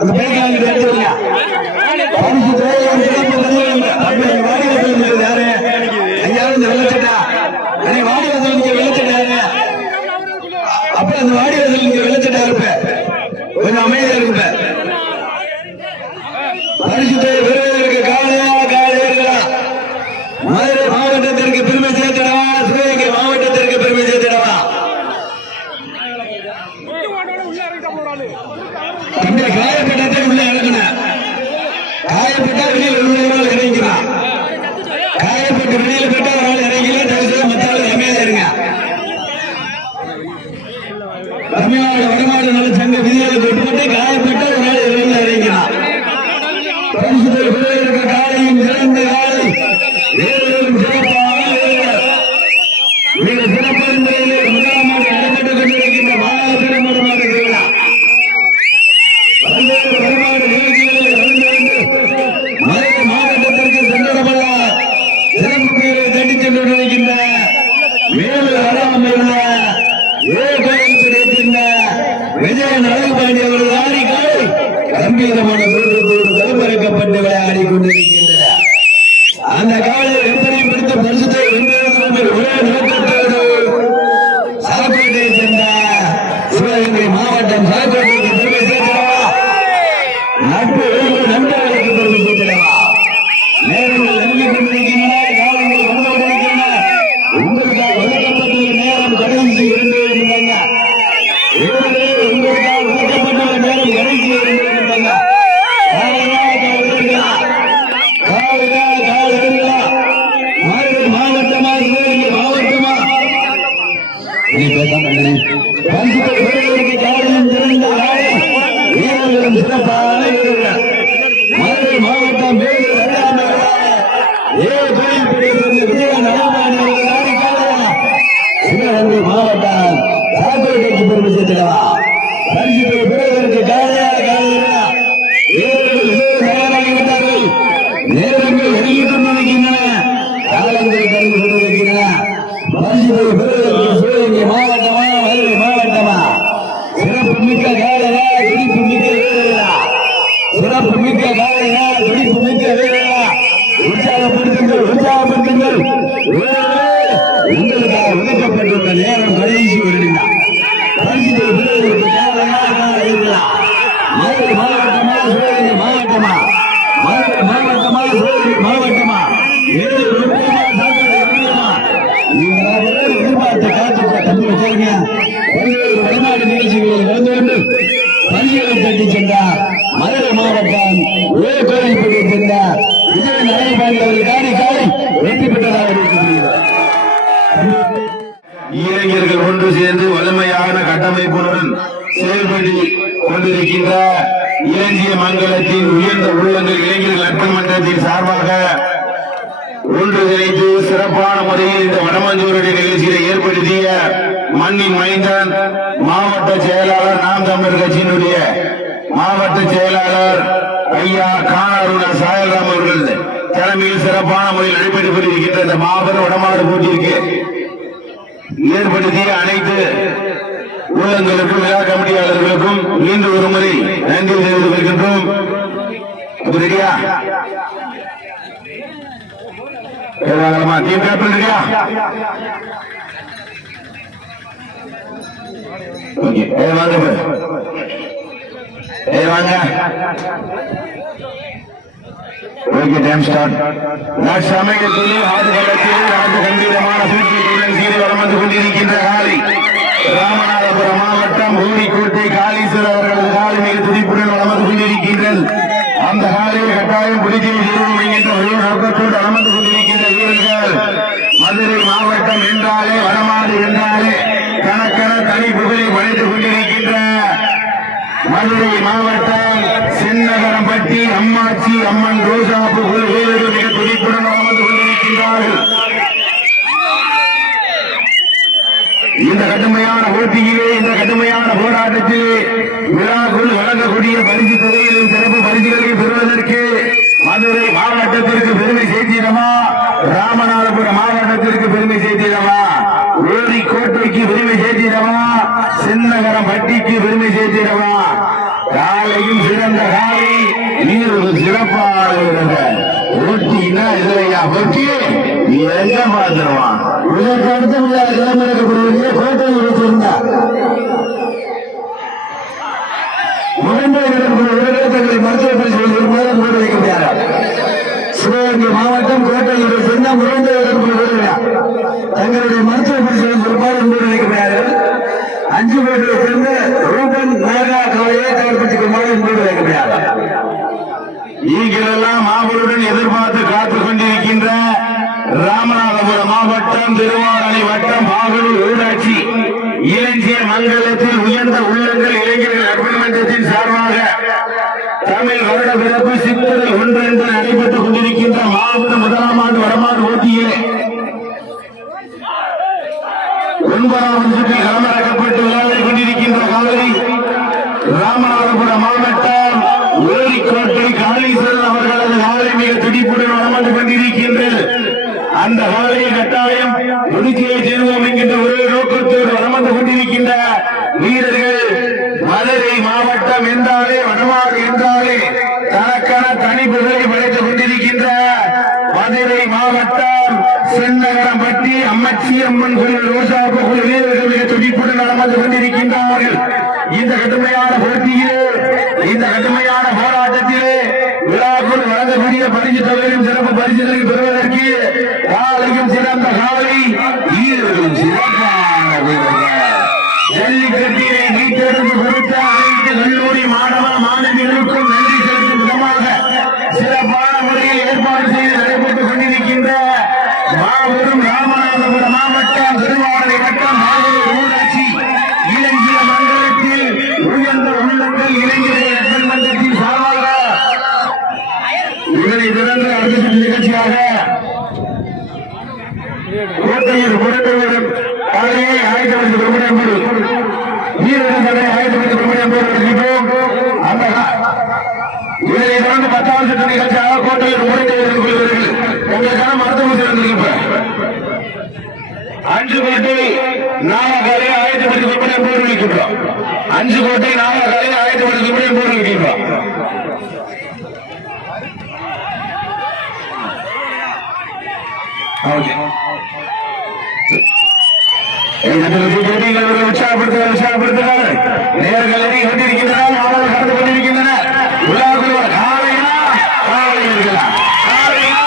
அந்த பைக் எடுத்துருங்க. சிறப்பு மிக்க நாயகர் துடிப்பு மிக்க உற்சாகப்படுத்துங்கள். உற்சாகப்படுத்துங்கள் உங்களுக்கு கொள்வது நினைத்து சிறப்பான முறையில் இந்த வடமஞ்சூரடி நிகழ்ச்சியை ஏற்படுத்திய மண்ணின் மைந்தன் மாவட்ட செயலாளர் நாம் தமிழர் கட்சியினுடைய மாவட்ட செயலாளர் ஐயா காணாருடன் சாயல்ராம் அவர்கள் தலைமையில் சிறப்பான முறையில் நடைபெற்றுக் கொண்டிருக்கின்ற இந்த மாபெரும் வடமாடு போட்டியிருக்கு ஏற்படுத்திய அனைத்து ஊழங்களுக்கும் விழா கமிட்டியாளர்களுக்கும் மீண்டும் ஒரு முறை நன்றி தெரிவித்து வருகின்றோம் ஓகே டைம் ஸ்டார்ட் நாட் சமைக்க சொல்லி ஆதிகளத்தில் ராஜகம்பீரமான சூழ்ச்சியுடன் சீரை வளர்ந்து கொண்டிருக்கின்ற காலை ராமநாதபுரம் மாவட்டம் ஊரிக்கோட்டை காளீஸ்வரர் அவர்களது காலை மிக துடிப்புடன் வளர்ந்து கொண்டிருக்கின்றது அந்த காலையில் கட்டாயம் புதுச்சேரி என்ற ஒரே நோக்கத்தோடு வளர்ந்து கொண்டிருக்கிறது என்றாலே வடமாடு என்றாலே கணக்கென தனி புகழை வளைத்துக் கொண்டிருக்கின்ற மதுரை மாவட்டம் சென்னகரம்பட்டி அம்மாச்சி அம்மன் ரோஜாப்பு மிக துடிப்புடன் நீர் ஒரு சிறப்பான வீரர்கள். எங்க பார்த்துருவான்? இதற்கு அடுத்த விழா கிளம்பிருக்கக்கூடிய கோட்டையை சேர்ந்தார் உடனே மருத்துவ பரிசோதனை மாதம் கூட வைக்க முடியாது. சிவகங்கை மாவட்டம் கோட்டையை சேர்ந்த முரண்டை தங்களுடைய மருத்துவ பரிசோதனை ஒரு மாதம் கூட அஞ்சு பேர்களை சேர்ந்த ரூபன் நாகா கவலையை தயார்படுத்திக் மாதம் கூட வைக்க முடியாது நீங்கள் எல்லாம் ஆவலுடன் எதிர்பார்த்து காத்துக் கொண்டிருக்கின்ற ராமநாதபுரம் மாவட்டம் திருவாரணை வட்டம் பாகலூர் ஊராட்சி இளைஞர் மங்கலத்தில் உயர்ந்த உள்ளங்கள் இளைஞர்கள் நட்பமன்றத்தின் சார்பாக பிறப்பு வருட ஒன்று என்று நடைபெற்றுக் கொண்டிருக்கின்ற மாவட்ட முதலாம் ஆண்டு வடமாடு போட்டியிலே ஒன்பதாம் சுற்றில் களமிறக்கப்பட்டு விளையாடிக் கொண்டிருக்கின்ற காவிரி ராமநாதபுரம் மாவட்டம் ஓரிக்கோட்டை காளீஸ்வரன் அவர்களது காலை மிக துடிப்புடன் வளம் கொண்டிருக்கின்றது. அந்த காலையை கட்டாயம் ஒதுக்கியை சேர்வோம் என்கின்ற ஒரே நோக்கத்தோடு வளம் கொண்டிருக்கின்ற வீரர்கள் மதுரை மாவட்டம் என்றாலே வடமாறு என்றாலே குதிரை தனி படைத்துக் கொண்டிருக்கின்ற மதுரை மாவட்டம் சென்னகரம் பட்டி அம்மச்சி அம்மன் கோயில் ரோசா கோயில் வீரர்கள் மிக துடிப்புடன் நடந்து கொண்டிருக்கின்றார்கள். இந்த கடுமையான போட்டியிலே இந்த கடுமையான போராட்டத்திலே விழாக்குள் வழங்கக்கூடிய பரிசு தொகையும் சிறப்பு பரிசுகளை பெறுவதற்கு காலையும் சிறந்த காலை வீரர்களும் சிறப்பான வீரர்கள். ஜல்லிக்கட்டிலே மீட்டெடுத்து கொடுத்த அனைத்து கல்லூரி மாணவ மாணவிகளுக்கும் நன்றி செலுத்தும் விதமாக சிறப்பான முறையில் ஏற்பாடு செய்து நடைபெற்றுக் கொண்டிருக்கின்ற மாபெரும் ராமநாதபுரம் மாவட்டம் திருவாரூரை வட்டம் மாவட்ட ஊராட்சி இளைஞர மண்டலத்தில் உயர்ந்த உள்ளங்கள் இளைஞர்கள் நட்பன் மன்றத்தின் சார்பாக இதனை திறந்து அடுத்த சுற்று நிகழ்ச்சியாக கோட்டையில் முரட்டுவரும் காலையை ஆயுதப்படுத்தி பிரபலம் வீரர்கள் தடை ஆயுதப்படுத்தி பிரபலம் வருகின்றோம் அந்த இதனை தொடர்ந்து பத்தாவது சுற்று நிகழ்ச்சியாக கோட்டையில் முரட்டுவரும் கொள்வர்கள் உங்களுக்கான மருத்துவம் சிறந்திருக்க அஞ்சு கோட்டை நாமக்காலை ஆயுதப்படுத்தி பிரபலம் போர் வைக்கின்றோம் அஞ்சு கோட்டை நாமக்காலை தலைவர் ஆயிரத்தி போர் வைக்கின்றோம் ஓகே. உற்சாகப்படுத்துகிறார் உற்சாகப்படுத்துகிறார். நேர்கள் எதை கடந்து ஒரு காலையா காலை இருக்கலாம் காலையா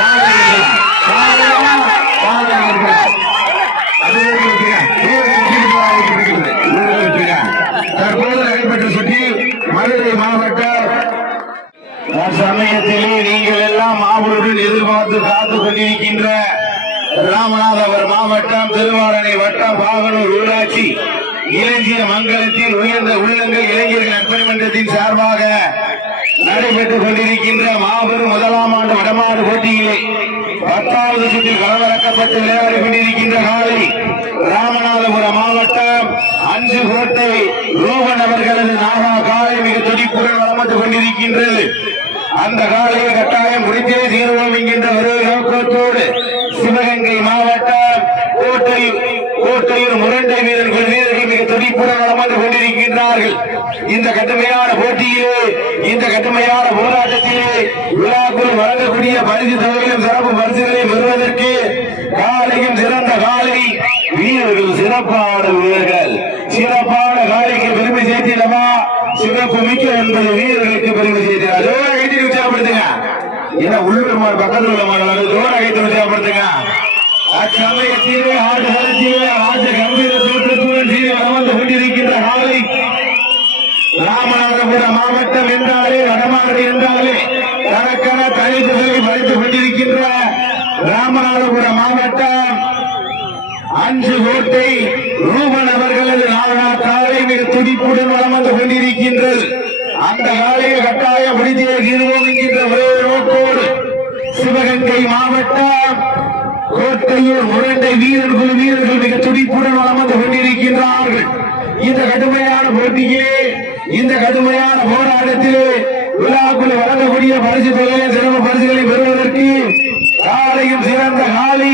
காலை இருக்கலாம் காலையா காலை இருக்கலாம் அதே இருக்குங்க. வீரர்கள் கீழ்ப்பாக இருக்கிறது. வீரர்கள் இருக்குங்க. தற்போது நடைபெற்ற சுற்றில் மதுரை மாவட்டம் சமயத்திலே நீங்கள் எல்லாம் ஆவலுடன் எதிர்பார்த்து காத்து கொண்டிருக்கின்ற ராமநாதபுரம் மாவட்டம் திருவாரணை வட்டம் பாகனூர் ஊராட்சி இளைஞர் மங்கலத்தில் உயர்ந்த உள்ளங்கள் இளைஞர்கள் நட்பணி மன்றத்தின் சார்பாக நடைபெற்றுக் கொண்டிருக்கின்ற மாபெரும் முதலாம் ஆண்டு வடமாடு போட்டியிலே பத்தாவது சுற்றில் களமிறக்கப்பட்டு விளையாடி கொண்டிருக்கின்ற காலை ராமநாதபுரம் மாவட்டம் அஞ்சு கோட்டை ரூபன் அவர்களது நாகா காலை மிக துடிப்புடன் வளம் கொண்டிருக்கின்றது. அந்த காலையை கட்டாயம் முடித்தே தீர்வோம் என்கின்ற ஒரு நோக்கத்தோடு சிவகங்கை மாவட்டம் கோட்டையில் கோட்டையில் முரண்டை வீரர்கள் வீரர்கள் மிக துடிப்புடன் வளம் கொண்டிருக்கின்றார்கள். இந்த கடுமையான போட்டியிலே இந்த கடுமையான போராட்டத்திலே விழாக்குள் வழங்கக்கூடிய பரிசு தொகையிலும் சிறப்பு பரிசுகளை பெறுவதற்கு காலையும் சிறந்த காலை வீரர்கள் சிறப்பான வீரர்கள். சிறப்பான காலைக்கு பெருமை சேர்த்திடமா சிறப்பு மிக்க என்பது வீரர்களுக்கு பெருமை சேர்க்கிறார் ஏன்னா உள்ளூர் மா- பக்கத்துல உள்ள மாணவர்கள் ஜோர கைத்தி உற்சாகப்படுத்துங்க அச்சமயத்திலே ஆடு களத்திலே ராஜ கம்பீர தோற்றத்துடன் சீறி வளர்ந்து கொண்டிருக்கின்ற காலை. ராமநாதபுரம் மாவட்டம் என்றாலே வடமாடு என்றாலே தனக்கென தனித்துகளை படித்துக் கொண்டிருக்கின்ற ராமநாதபுரம் மாவட்டம். அஞ்சு கோட்டை ரூபன் அவர்களது நாலா காலை மிக துடிப்புடன் வளம் வந்து கொண்டிருக்கின்றது. அந்த காலையை கட்டாயம் முடிந்தே இருவோம் என்கின்ற ஒரே நோக்கோடு சிவகங்கை மாவட்டம் கோட்டையூர் முரண்டை வீரர்கள் வீரர்கள் மிக துடிப்புடன் வளம் வந்து கொண்டிருக்கின்றார்கள். இந்த கடுமையான போட்டியிலே இந்த கடுமையான போராட்டத்திலே விழாக்குள் வழங்கக்கூடிய பரிசு தொகையை சிறப்பு பரிசுகளை பெறுவதற்கு காலையும் சிறந்த காலை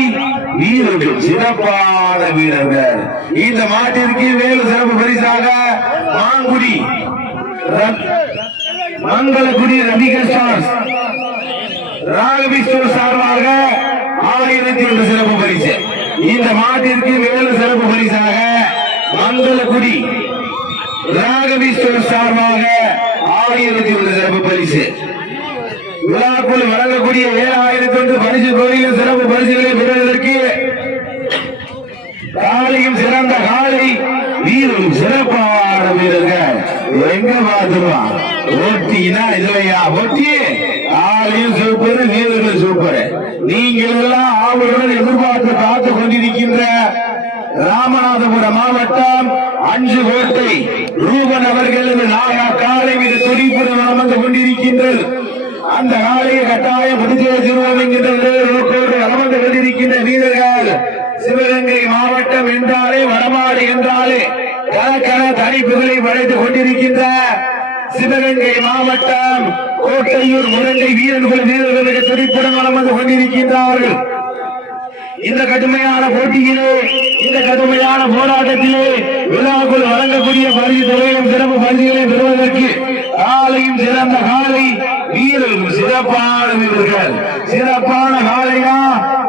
வீரர்கள் சிறப்பான வீரர்கள். இந்த மாட்டிற்கு வேறு சிறப்பு பரிசாக மாங்குடி மங்களகுடி ரவிகிருஷ்ணன் ராகவிஷ்ணு சார்பாக ஆயிரத்தி ஒன்று சிறப்பு பரிசு. இந்த மாட்டிற்கு மேலும் சிறப்பு பரிசாக மங்களகுடி ராகவிஷ்ணு சார்பாக ஆயிரத்தி ஒன்று சிறப்பு பரிசு. விழாக்குள் வழங்கக்கூடிய ஏழாயிரத்தி ஒன்று பரிசு கோயிலில் சிறப்பு பரிசுகளை பெறுவதற்கு காலையும் சிறந்த காலை வீரரும் சிறப்பான வீரர்கள். எங்க பார்த்துருவான் ஓட்டினா இதுலையா? ஓட்டி காலையும் சூப்பர் வீரர்கள் சூப்பர் நீங்கள் எல்லாம் ஆவலுடன் எதிர்பார்த்து காத்துக் கொண்டிருக்கின்ற ராமநாதபுரம் மாவட்டம் அஞ்சு கோட்டை ரூபன் அவர்களது நாகா காலை மீது துடிப்புடன் அமர்ந்து கொண்டிருக்கின்றது. அந்த காலையை கட்டாயம் முடிச்சே திருவோம் என்கின்ற அமர்ந்து கொண்டிருக்கின்ற வீரர்கள் சிவகங்கை மாவட்டம் என்றாலே வடமாடு என்றாலே கலக்கல தனிப்புகளை படைத்துக் கொண்டிருக்கின்ற சிவகங்கை மாவட்டம் கோட்டையூர் முரண்டை வீரர்கள் வீரர்களுக்கு துடிப்புடன் வந்து கொண்டிருக்கின்றார்கள். இந்த கடுமையான போட்டியிலே இந்த கடுமையான போராட்டத்திலே விழாக்குள் வழங்கக்கூடிய பரிசு தொகையும் சிறப்பு பரிசுகளை பெறுவதற்கு காலையும் சிறந்த காலை வீரர்கள் சிறப்பான வீரர்கள். சிறப்பான காலையா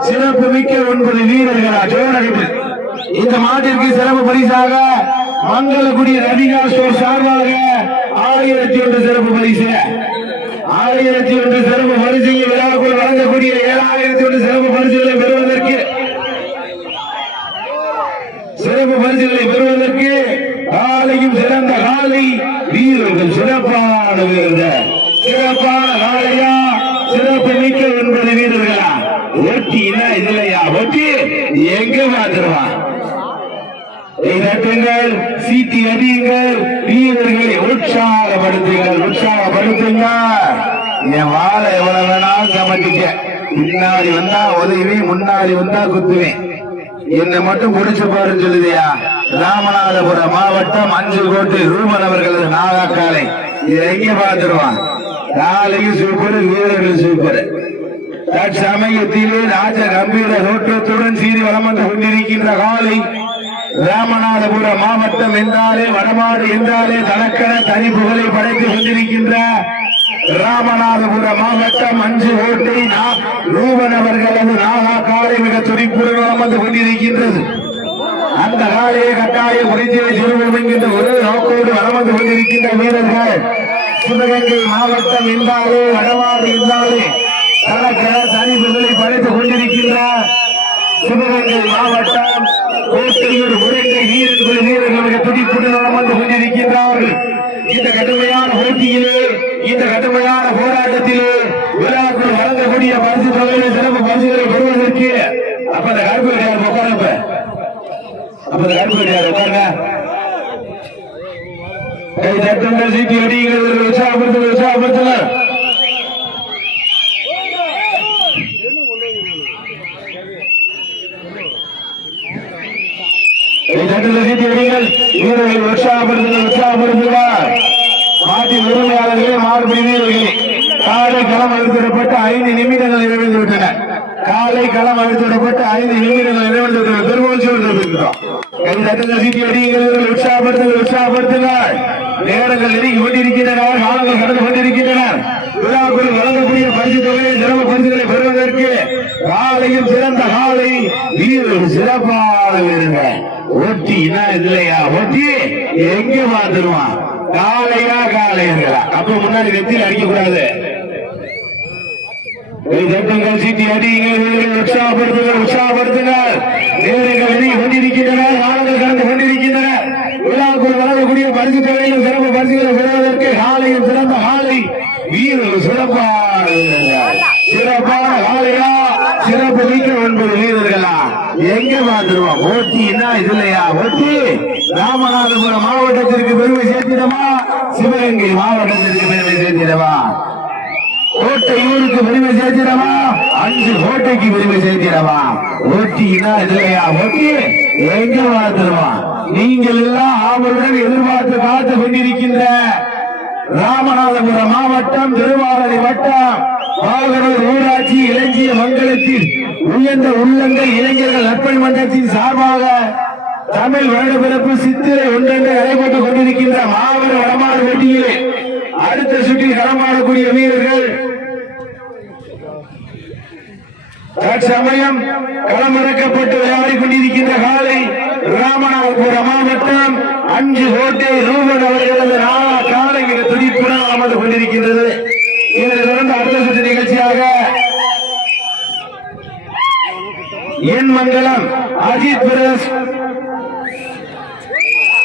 சிறப்பு மிக்க ஒன்பது வீரர்களா? சோழர்கள் இந்த மாட்டிற்கு சிறப்பு பரிசாக மங்களக்குடி ரவிகா ஸ்டோர் சார்பாக ஆயிரத்தி ஒன்று சிறப்பு பரிசு. ஆயிரத்தி ஒன்று சிறப்பு பரிசையை விழாவுக்குள் வழங்கக்கூடிய ஏழாயிரத்தி ஒன்று சிறப்பு பரிசுகளை பெறுவதற்கு சிறப்பு பரிசுகளை பெறுவதற்கு காலையும் சிறந்த காலை வீரர்கள் சிறப்பான வீரர்கள். சிறப்பான காலையா சிறப்பு மிக்க என்பது வீரர்களா? ஒட்டினா இல்லையா? ஒட்டி எங்க பார்த்துருவான் பெண்கள் சீட்டி அடியுங்கள். வீரர்களை உற்சாகப்படுத்துங்கள். உற்சாகப்படுத்துங்க என் வாழை எவ்வளவு வேணாலும் சமட்டிக்க பின்னாடி வந்தா உதவிவேன் முன்னாடி வந்தா குத்துவேன். என்னை மட்டும் குடிச்சு பாருன்னு சொல்லுதியா? ராமநாதபுரம் மாவட்டம் அஞ்சல் கோட்டை ரூபன் அவர்களது நாகாக்காலை. காலை இதை எங்க பார்த்துருவான்? காலையும் சூப்பர் வீரர்கள் சூப்பர். தற்சமயத்திலே ராஜ கம்பீர தோற்றத்துடன் சீறி வலம் வந்து கொண்டிருக்கின்ற காலை ராமநாதபுரம் மாவட்டம் என்றாலே வடமாடு என்றாலே தனக்கென தனிப்புகளை படைத்துக் கொண்டிருக்கின்ற ராமநாதபுரம் மாவட்டம் அஞ்சு ஓட்டை நா- ரூபன் அவர்களது நாகா காலை மிக துடிப்புடன் அமர்ந்து கொண்டிருக்கின்றது. அந்த காலையை கட்டாய முடித்தே திருவள்ளுவர் என்கின்ற ஒரு நோக்கோடு வலம் கொண்டிருக்கின்ற வீரர்கள். சிவகங்கை மாவட்டம் என்றாலே வடமாடு என்றாலே தனக்கென புகழை படைத்துக் கொண்டிருக்கின்ற சிவகங்கை மாவட்டம் கோட்டையூர் முரங்கை வீரர்கள் வீரர்களுக்கு துடிப்புடன் அமர்ந்து கொண்டிருக்கின்றார்கள். இந்த கடுமையான போட்டியிலே இந்த கடுமையான போராட்டத்திலே விழாக்குள் வழங்கக்கூடிய பரிசு தொகையில சிறப்பு பரிசுகளை பெறுவதற்கு அப்ப அந்த கருப்பு கிடையாது உட்காரப்ப அப்ப அந்த கருப்பு கிடையாது உட்காருங்க. கை தட்டுங்கள் சீட்டி அடிங்கள் உற்சாகப்படுத்துங்க உற்சாகப்படுத்துங்க கை தட்டுங்கள் சீட்டி அடிங்கள் வீரர்கள் உற்சாகப்படுத்துங்கள் உற்சாகப்படுத்துங்கள் மாட்டின் உரிமையாளர்களே மாறுபடி காலை களம் அழுத்திடப்பட்டு ஐந்து நிமிடங்கள் நிறைவேறி விட்டன. காலை களம் அழுத்திடப்பட்டு ஐந்து நிமிடங்கள் நிறைவேந்து விட்டன. பெருமோச்சி வந்திருக்கிறோம் கை தட்டுங்கள் சீட்டி அடிங்கள் உற்சாகப்படுத்துங்கள் உற்சாகப்படுத்துங்கள். நேரங்கள் நெருங்கி கொண்டிருக்கின்றன காலங்கள் கடந்து கொண்டிருக்கின்றன. விழாக்குள் வழங்கக்கூடிய பரிசு தொகையை சிறப்பு பரிசுகளை பெறுவதற்கு காலையும் சிறந்த காலை வீரர்கள் சிறப்பாக வீரர்கள் ஒட்டி என்ன இதுலையா? ஒட்டி எங்க பார்த்துருவான் காலையா காலையர்களா அப்ப முன்னாடி வெத்தியில் அடிக்க கூடாது தட்டுங்கள் சீட்டி அடியுங்கள் வீரர்கள் உற்சாகப்படுத்துங்கள் உற்சாகப்படுத்துங்கள். நேரங்கள் நெருங்கி கொண்டிருக்கின்றன காலங்கள் கடந்து கொண்டிருக்கின்றன. விழாக்குள் வழங்கக்கூடிய பரிசு தொகையில் சிறப்பு பரிசுகளை பெறுவதற்கு காலையும் சிறந்த காலை வீரர் சிறப்பான சிறப்பான காலையா சிறப்பு மிக்க ஒன்பது வீரர்களா. எங்க பார்த்துருவோம் ஓட்டி என்ன இது இல்லையா ஓட்டி ராமநாதபுரம் மாவட்டத்திற்கு பெருமை சேர்த்திடவா? சிவகங்கை மாவட்டத்திற்கு பெருமை சேர்த்திடவா? கோட்டை ஊருக்கு பெருமை சேர்த்திடவா? அஞ்சு கோட்டைக்கு பெருமை சேர்த்திடவா? ஓட்டினா இல்லையா ஓட்டி எங்க வாழ்த்துருவா நீங்கள் எல்லாம் ஆவலுடன் எதிர்பார்த்து காத்து கொண்டிருக்கின்ற ராமநாதபுரம் மாவட்டம் திருவாரூரை வட்டம். பாகனூர் ஊராட்சி இளஞ்சிய மங்கலத்தில் உயர்ந்த உள்ளங்கள் இளைஞர்கள் நற்பணி மன்றத்தின் சார்பாக தமிழ் வருடப்பிறப்பு சித்திரை ஒன்றென்று நடைபெற்றுக் கொண்டிருக்கின்ற மாபெரும் வடமாறு போட்டியிலே அடுத்த சுற்றில் களமாடக்கூடிய வீரர்கள். தற்சமயம் களமிறக்கப்பட்டு விளையாடிக் கொண்டிருக்கின்ற காலை ராமநாதபுரம் மாவட்டம் அஞ்சு கோட்டை ரூபன் அவர்களது நாளா காலை மிக துடிப்புடன் அமர்ந்து கொண்டிருக்கின்றது. இதனைத் தொடர்ந்து அடுத்த சுற்று நிகழ்ச்சியாக என் மங்கலம் அஜித் பிரதர்ஸ்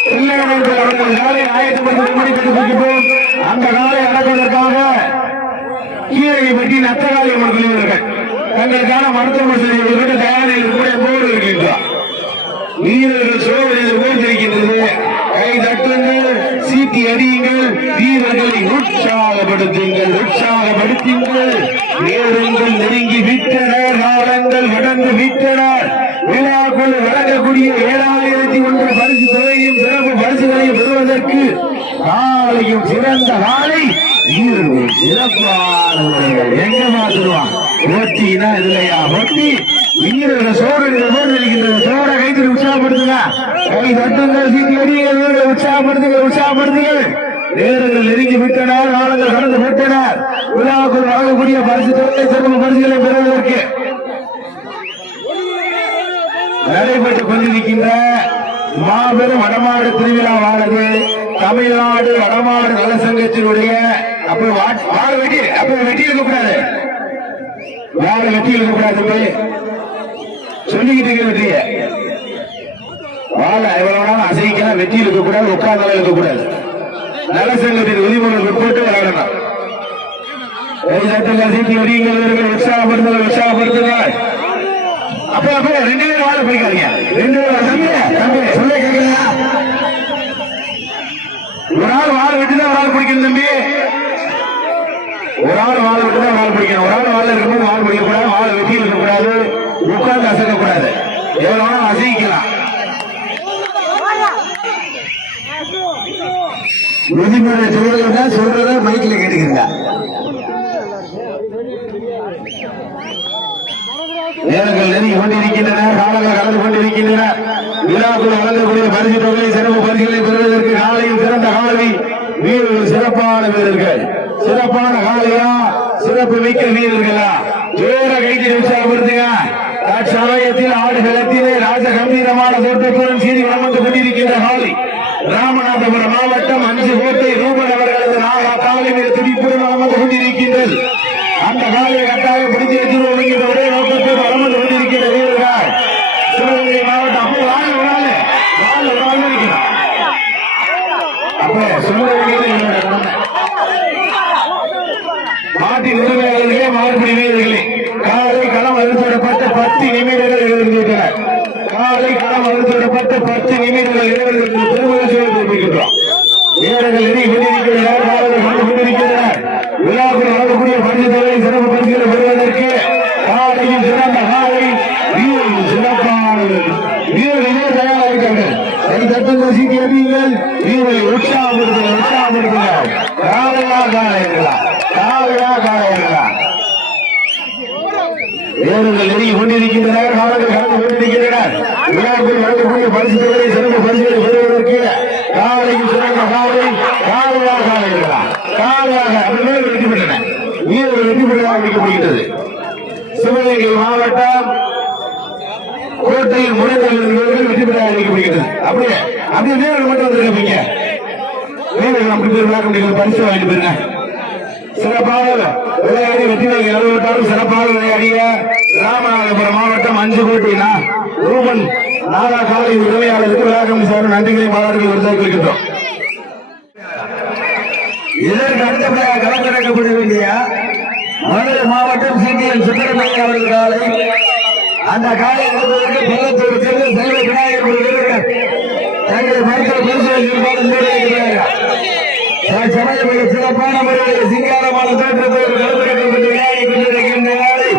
பிள்ளையாளர்கள் அவர்கள் காலை ஆயத்தப்படுத்தி முடித்துக் கொண்டிருக்கிறோம் அந்த காலை அடக்குவதற்காக கீழே பற்றி நத்தகாலி அம்மன் குழுவினர்கள் தங்களுக்கான மருத்துவ வசதிகளோடு தயாரில் கூட போர் இருக்கின்றார். வீரர்கள் சோதனை ஓர்ந்திருக்கின்றது கை தட்டுங்கள் சீட்டி அடியுங்கள் வீரர்களை உற்சாகப்படுத்துங்கள் உற்சாகப்படுத்துங்கள். நேரங்கள் நெருங்கி விட்டன காலங்கள் கடந்து விட்டன. விழாக்குள் வழங்கக்கூடிய ஏழாயிரத்தி ஒன்று பரிசு தொகையும் சிறப்பு பரிசுகளையும் பெறுவதற்கு காலையும் சிறந்த காலை வீரர்கள் சிறப்பான எங்க மாத்துருவான்? ஓட்டினா இல்லையா ஓட்டி வீரர்கள் சோழர்கள் போட்டிருக்கின்றது சோழ கைத்தில் உற்சாகப்படுத்துங்க. கை தட்டுங்கள் சீட்டி வீரர்களை உற்சாகப்படுத்துங்கள் உற்சாகப்படுத்துங்கள். வீரர்கள் நெருங்கி விட்டனர் ஆளுநர் கடந்து விட்டனர் விழாவுக்குள் வழங்கக்கூடிய பரிசு தொகை சிறப்பு பரிசுகளை பெறுவதற்கு. நடைபெற்றுக் கொண்டிருக்கின்ற மாபெரும் வடமாடு திருவிழாவானது தமிழ்நாடு வடமாடு நல சங்கத்தினுடைய அப்ப வாழ வெட்டி அப்ப வெட்டி இருக்கக்கூடாது வாழை வெட்டி இருக்கக்கூடாது சொல்லிக்கிட்டு இருக்க வெற்றிய வாழை எவ்வளவு நாளும் அசைக்கலாம் வெட்டி இருக்கக்கூடாது உட்கார்ந்தாலும் இருக்கக்கூடாது. நல்ல சங்கத்தின் விதிமுறைகள் போட்டு விளையாடணும் கை தட்டுங்கள் சீட்டி வெடிங்கள் அப்ப அப்ப ரெண்டு பேரும் வாழ போய்க்காதீங்க. ரெண்டு பேரும் தம்பி தம்பி சொல்ல கேட்கலையா ஒரு ஆள் வாழ விட்டுதான் ஒரு ஆள் பிடிக்கணும் தம்பி. ஒரு ஆள் வாழ விட்டுதான் ஒரு ஆள் பிடிக்கணும். ஒரு ஆள் வாழ இருக்கும்போது வாழ பிடிக்க கூடாது வாழ வெட்டி இருக்க கூடாது உட்கார்ந்து அசைக்க வேணாலும் அசைக்கலாம்? விதிமுறை சொல்றத சொல்றத மைக்ல கேட்டுக்கிறீங்க. நேரங்கள் நெருங்கி கொண்டிருக்கின்றன காலங்கள் கலந்து கொண்டிருக்கின்றன. விழாக்குள் வழங்கக்கூடிய பரிசு தொகை சிறப்பு பரிசுகளை பெறுவதற்கு காலையில் சிறந்த காலை வீரர்கள் சிறப்பான வீரர்கள். சிறப்பான காலையா சிறப்பு மிக்க வீரர்களா? ஜோர கைதி உற்சாகப்படுத்துங்க. அச்சமயத்தில் ஆடுகளத்திலே ராஜ கம்பீரமான தோட்டத்துடன் சீறி வளர்ந்து கொண்டிருக்கின்ற காலை ராமநாதபுரம் மாவட்டம் அஞ்சு கோட்டை ரூபன் அவர்களது நாகா காலை மீது துடிப்புடன் வளர்ந்து கொண்டிருக்கின்றது. அந்த காலையை கட்டாயம் பிடித்து எடுத்து ஒரே நோக்கத்தோடு வளர்ந்து கொண்டிருக்கிறது வீரர்கள் சிவகங்கை மாவட்டம் அப்போ வாங்க ஒரு ஆளு வாங்க ஒரு ஆளு இருக்கிறான் அப்ப சொல்ல வேண்டியது என்னோட கடமை மாட்டின் உரிமையாளர்களே மாறுபடி வீரர்களே காலை களம் அழுத்தப்பட்ட பத்து நிமிடங்கள் இழந்துவிட்டன காலை களம் அழுத்தப்பட்ட பத்து நிமிடங்கள் இழந்து பெருமகிழ்ச்சியோடு தெரிவிக்கின்றோம் வீரர்கள் எண்ணி கொண்டிருக்கின்றனர் காலங்கள் கண்டு கொண்டிருக்கின்றனர் விழாக்கள் வழங்கக்கூடிய பரிசு சிறப்பு பரிசுகளை பெறுவதற்கு காலையில் சிறந்த காலை வீரர்கள் சிறப்பானவர்கள் வீரர்களே தயாராக இருக்கார்கள் கை தட்டுங்கள் சீட்டி வீரர்களை உற்சாகப்படுத்துங்கள் உற்சாகப்படுத்துங்கள். காலையா காலையா காலையா காலையா வீரர்கள் நெருங்கி கொண்டிருக்கின்றனர் காலங்கள் கடந்து கொண்டிருக்கின்றனர். விழாக்கள் வழங்கக்கூடிய பரிசு சிறப்பு பரிசுகளை பெறுவதற்கு காவலையும் சிறந்த காலை காவலாக காவலாக காலையாக வெற்றி பெற்றன வீரர்கள் வெற்றி பெற்றதாக அறிவிக்கப்படுகின்றது சிவகங்கை மாவட்டம் கோட்டையில் முறைகள் வெற்றி பெற்றதாக அறிவிக்கப்படுகிறது அப்படியே அப்படியே வீரர்கள் மட்டும் வந்திருக்கீங்க. வீரர்கள் அப்படி பேர் விளையாட பரிசு வாங்கிட்டு போயிருங்க சிறப்பாக விளையாடி வெற்றி வாங்கி நிலவிட்டாலும் சிறப்பாக விளையாடிய ராமநாதபுரம் மாவட்டம் அஞ்சு கோட்டைனா ரூபன் நாகா காலை உரிமையாளருக்கு விளையாட்டு சார் நன்றிகளை பாராட்டுகளை விருதாக இருக்கின்றோம் இதற்கு அடுத்தபடியாக கலந்துரைக்கப்பட வேண்டிய மதுரை மாவட்டம் சிபிஎம் சுந்தரமணி அவர்கள் காலை அந்த காலை இருப்பதற்கு பள்ளத்தூர் செல்ல செல்வ விநாயகர் ஒரு தங்களை மருத்துவ பரிசோதனை சமயம் சிறப்பான முறையில் சிங்காரமான தோற்றத்தோடு கலந்துரைக்கப்பட்டு விநாயகர் கொண்டிருக்கின்ற நாளை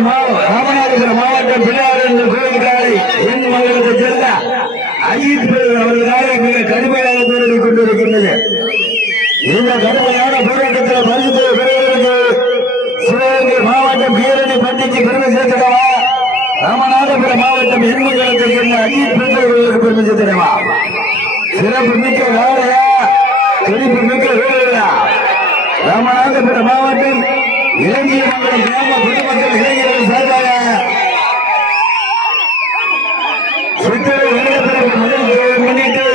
மதுரை ராமநாதபுரம் மாவட்டம் பிள்ளையாறு என்று கூறுகிறாரை என் மகளுக்கு சேர்ந்த அஜித் அவர்களாக மிக கடுமையாக போராடி கொண்டிருக்கின்றது. இந்த கடுமையான போராட்டத்தில் பரிசு பெறுவதற்கு சிவகங்கை மாவட்டம் கீரணி பண்டிகை பெருமை சேர்த்திடவா? ராமநாதபுரம் மாவட்டம் எண்மங்கலத்தை சேர்ந்த அஜித் பிறந்தவர்களுக்கு பெருமை சேர்த்திடவா? சிறப்பு மிக்க வேலையா? துடிப்பு மிக்க வீரர்களா ராமநாதபுரம் மாவட்டம் இளைஞர் கிராம பொதுமக்கள் இளைஞர்கள் சார்பாக சித்திரை வருடத்திற்கு முதல் முன்னிட்டு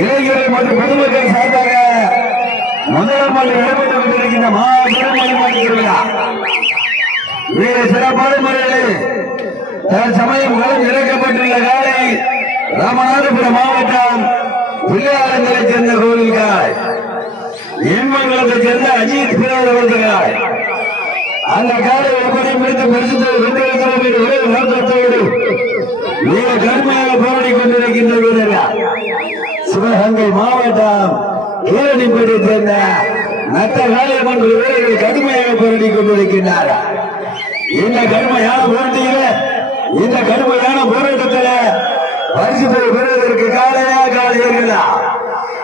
இளைஞர்கள் மற்றும் பொதுமக்கள் சார்பாக முதல் மணி நடைபெற்றுக் கொண்டிருக்கின்ற மாபெரும் வழிபாட்டு திருவிழா. மிக சிறப்பான முறையில் தற்சமயம் களம் இறக்கப்பட்டுள்ள காலை ராமநாதபுரம் மாவட்டம் பிள்ளையாரங்களைச் சேர்ந்த கோவில்காய். இன்பங்களுக்கு சேர்ந்த அஜித் பிறந்தவர்களாய் அந்த காலை எப்படி பிடித்து பரிசுத்தோடு நோக்கத்தோடு மிக கடுமையாக போராடி கொண்டிருக்கின்ற வீரர்கள். சிவகங்கை மாவட்டம் ஈரணிப்பேட்டை சேர்ந்த நத்த கொண்டு வீரர்கள் கடுமையாக போராடி கொண்டிருக்கின்றார் இந்த கடுமையான போட்டியில இந்த கடுமையான போராட்டத்தில் பரிசு பெறுவதற்கு காலையா காலையா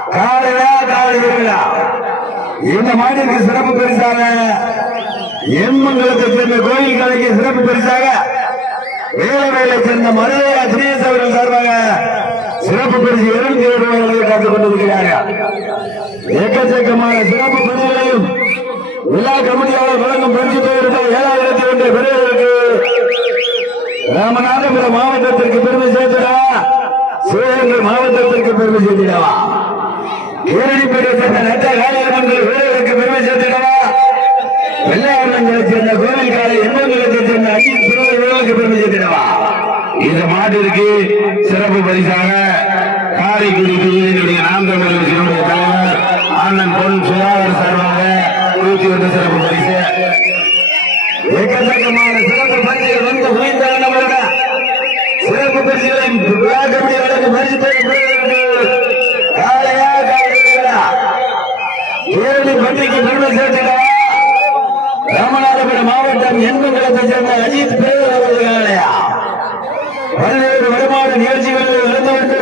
காலையர்களா காலையா காலையர்களா இந்த மாநிலக்கு சிறப்பு பரிசாக எண்மங்கலத்தை சேர்ந்த கோயில் கலைக்கு சிறப்பு பரிசாக வேலை சேர்ந்த மதுரையா தினேஷ் அவர்கள் சார்பாக சிறப்பு பரிசு இருநூத்தி ஏழு காத்துக் கொண்டிருக்கிறார்கள் எக்கச்சக்கமான சிறப்பு பரிசுகளையும் விழா கமிட்டியாளர் வழங்கும் பரிசு தொகை ஏழாயிரத்தி ஒன்று பெரியவர்களுக்கு ராமநாதபுரம் மாவட்டத்திற்கு பெருமை சேர்த்துடா சிவகங்கை மாவட்டத்திற்கு பெருமை சேர்த்திடவா? ஈரடிப்பேட்டை சேர்ந்த நட்ட காளியம்மன்கள் வீரர்களுக்கு பெருமை சேர்த்திடவா? வெள்ளையாமங்களை சேர்ந்த கோவில் காலை எண்ணங்களை சேர்ந்த வீரர்களுக்கு பெருமை சேர்த்திடவா? இந்த மாட்டிற்கு சிறப்பு பரிசாக காரைக்குடி தொகுதியினுடைய நாம் தமிழர் சிறுவனுடைய தலைவர் ஆனந்த் பொன் சுதாகர் சார்பாக நூற்றி ஒன்று சிறப்பு பரிசு. எக்கச்சக்கமான சிறப்பு பரிசுகள் வந்து குவிந்தவர்கள சிறப்பு பரிசுகளை விழா பரிசு பெறுவதற்கு ஏழு பெருமை ராமநாதபுரம் மாவட்டம் எண்புகளத்தை சேர்ந்த அஜித் பேர் அவர்கள் பல்வேறு வருமான நிகழ்ச்சிகளில் கலந்து கொண்டு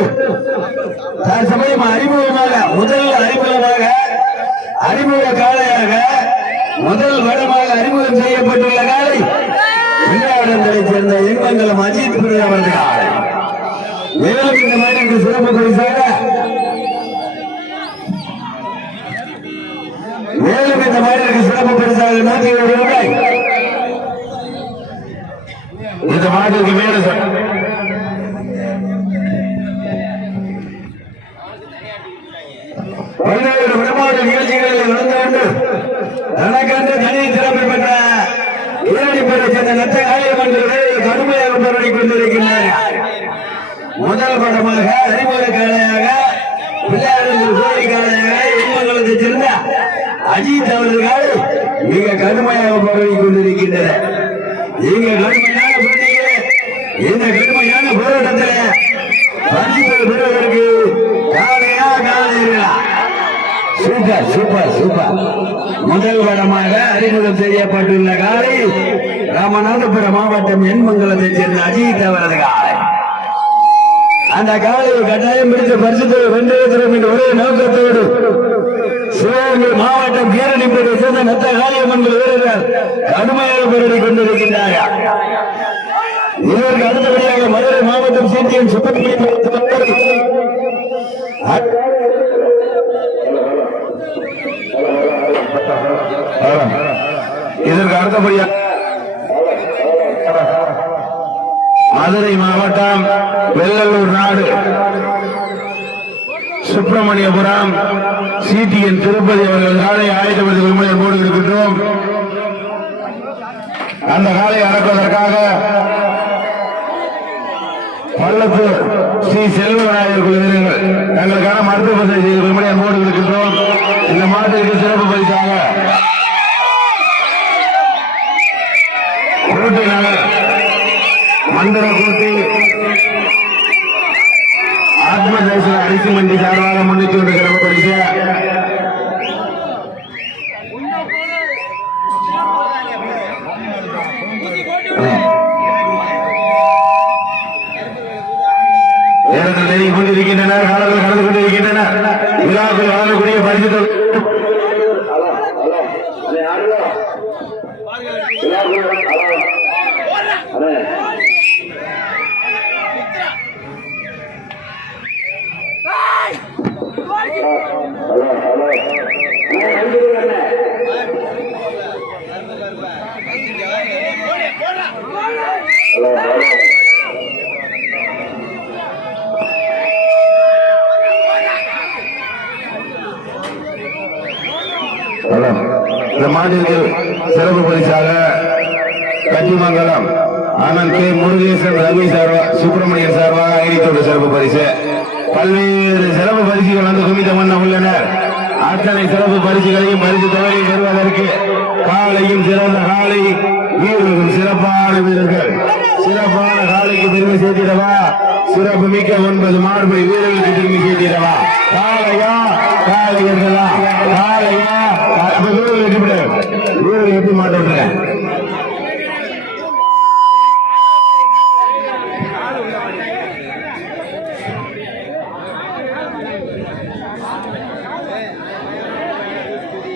தற்சமயம் அறிமுகமாக முதல் அறிமுகமாக அறிமுக காலையாக முதல் வருடமாக அறிமுகம் செய்யப்பட்டுள்ள காலை விளையாடங்களைச் சேர்ந்த எண்மங்கலம் அஜித் பிரிவு அவர்கள். மேலும் இந்த மாதிரி சிறப்பு பரிசாக மேலும் இந்த மாதிரி சிறப்பு பரிசாக நூத்தி இருபது ரூபாய் இந்த மாட்டிற்கு மேல பல்வேறு விடமாட்ட நிகழ்ச்சிகளில் நடந்து கொண்டு தனக்கென்று தனி திறமை பெற்ற ஈரடிப்பேட்டை சேர்ந்த நத்த காளியம்மன்கள் கடுமையாக போராடி கொண்டிருக்கின்றனர். முதல் படமாக அறிமுக காலையாக பிள்ளையாளர்கள் கோழி காலையாக இம்மங்கலத்தை சேர்ந்த அஜித் அவர்கள் மிக கடுமையாக போராடி கொண்டிருக்கின்றனர். நீங்க கடுமையான போட்டியிலே இந்த கடுமையான போராட்டத்தில் பரிசுகள் பெறுவதற்கு காலையா காலையா சூப்பர் சூப்பர் சூப்பர். முதல் வடமாக அறிமுகம் செய்யப்பட்டுள்ள காலை ராமநாதபுரம் மாவட்டம் எண்மங்கலத்தை சேர்ந்த அஜித் அவரது காலை. அந்த காலையை கட்டாயம் பிடித்து பரிசுத்தை வென்றெடுக்கிறோம் என்ற ஒரே நோக்கத்தோடு கீரணிப்பேட்டை சேர்ந்த நத்த காளியம்மன்கள் வீரர்கள் கடுமையாக போராடி கொண்டிருக்கின்றார்கள் இதற்கு அடுத்தபடியாக மதுரை மாவட்டம் சிடிஎம் சுப்பிரமணியம் இதற்கு அடுத்தபடியாக மதுரை மாவட்டம் வெள்ளலூர் நாடு. சுப்பிரமணியபுரம் சிடிஎன் திருப்பதி அவர்கள் காலை ஆயுதபதி விரும்புகிற போடு இருக்கின்றோம் அந்த காலை அடக்குவதற்காக பள்ளத்து ஸ்ரீ செல்வநாயகர் குழுவினர்கள் தங்களுக்கான மருத்துவ வசதி செய்து விரும்புகிற போடு இருக்கின்றோம் இந்த மாட்டிற்கு சிறப்பு பரிசாக கோட்டை அந்தரகோட்டை தேச அரிசி மண்டி சார்பாக முன்னூத்தி ஒன்று சிறப்பு ஹலோ. இந்த மாநிலத்தில் சிறப்பு பரிசாக கட்டிமங்கலம் ஆனந்த் கே முருகேசன் ரவி சார்பா சுப்பிரமணியன் சார்பாக ஐநூத்தி சிறப்பு பரிசு. பல்வேறு சிறப்பு பரிசுகள் வந்து குமித்த பண்ண உள்ளனர் அத்தனை சிறப்பு பரிசுகளையும் பரிசு தொகையை பெறுவதற்கு காலையும் சிறந்த காலை வீரர்கள் சிறப்பான வீரர்கள். சிறப்பான காலைக்கு பெருமை சேர்த்திடவா? சிறப்பு மிக்க ஒன்பது மார்பை வீரர்களுக்கு பெருமை சேர்த்திடவா? காலையா காலை என்றதா? காலையா அப்ப வீரர்கள் வெற்றி பெறு வீரர்கள் எப்படி மாட்ட விட்டுறேன்